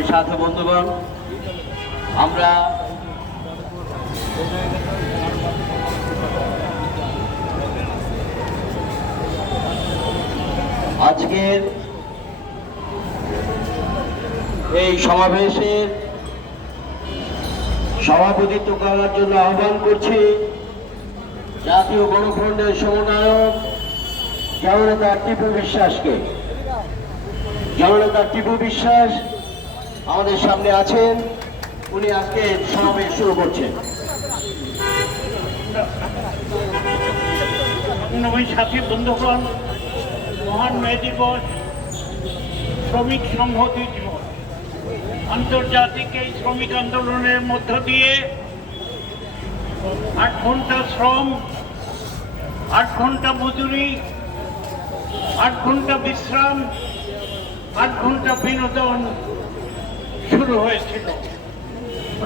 সংগ্রামী সাথী বন্ধুগণ, আমরা আজকের এই সমাবেশের সভাপতিত্ব করার জন্য আহ্বান করছি জাতীয় গণফ্রন্টের সমন্বয়ক জননেতা টিপু বিশ্বাসকে। জননেতা টিপু বিশ্বাস আমাদের সামনে আছেন, উনি আজকে সমাবেশ শুরু করছেন। সাথী বন্ধুগণ, মহান মে দিবস, শ্রমিক সংহতি দিবস, আন্তর্জাতিক এই শ্রমিক আন্দোলনের মধ্য দিয়ে 8 ঘন্টা শ্রম, 8 ঘন্টা মজুরি, 8 ঘন্টা বিশ্রাম, 8 ঘন্টা বিনোদন শুরু হয়েছিল।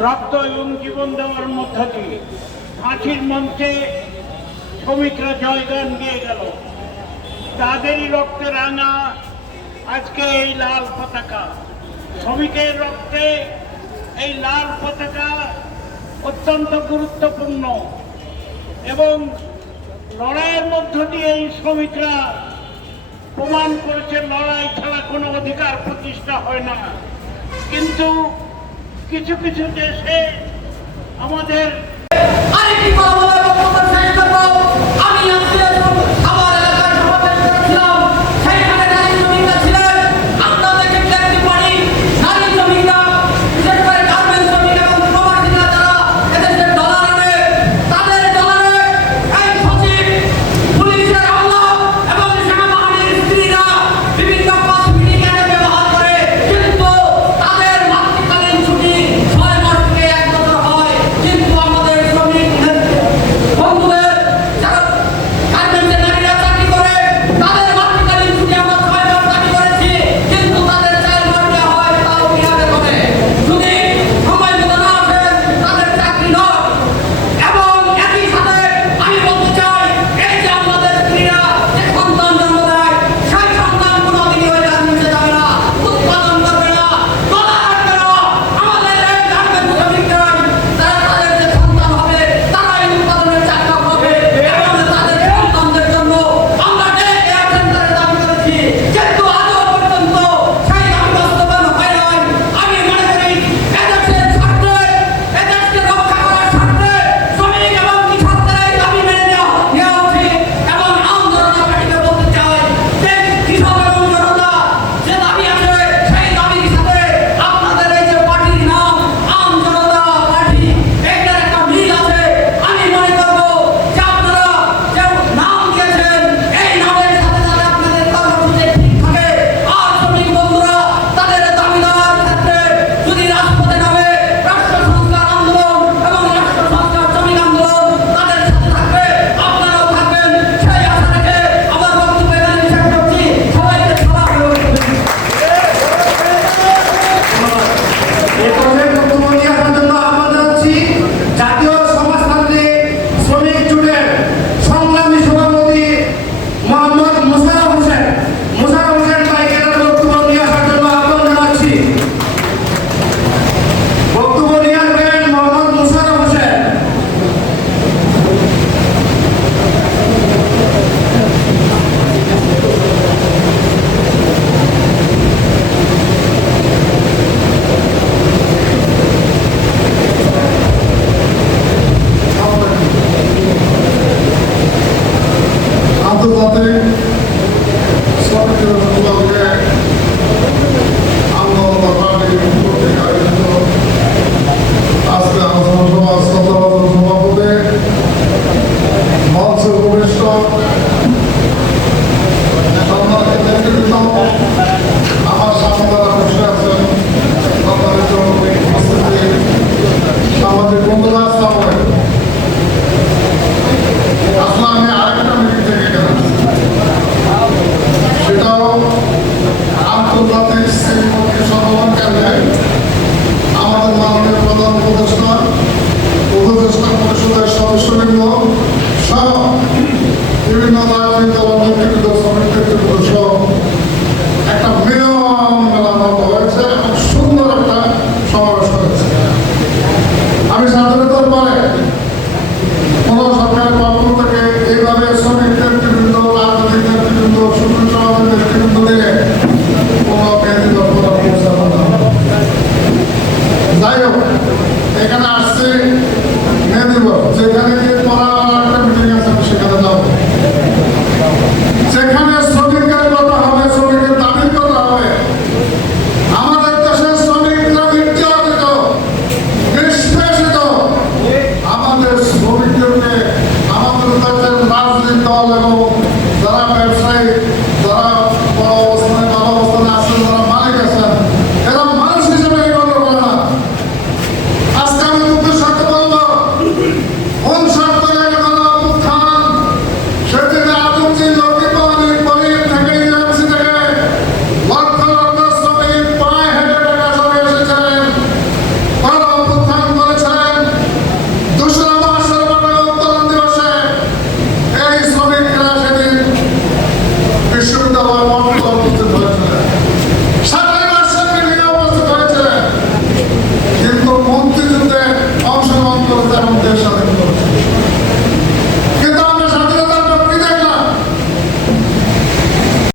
রক্ত এবং জীবন দেওয়ার মধ্য দিয়ে ফাঁসির মঞ্চে শ্রমিকরা জয়গান গিয়ে গেল। তাদেরই রক্তে রাঙা আজকে এই লাল পতাকা। শ্রমিকের রক্তে এই লাল পতাকা অত্যন্ত গুরুত্বপূর্ণ এবং লড়াইয়ের মধ্য দিয়ে এই শ্রমিকরা প্রমাণ করেছে লড়াই ছাড়া কোনো অধিকার প্রতিষ্ঠা হয় না। কিন্তু কিছু কিছু দেশে আমাদের আন্তর্জাতিক শ্রমিক সম্মেলন কেন্দ্রে এবং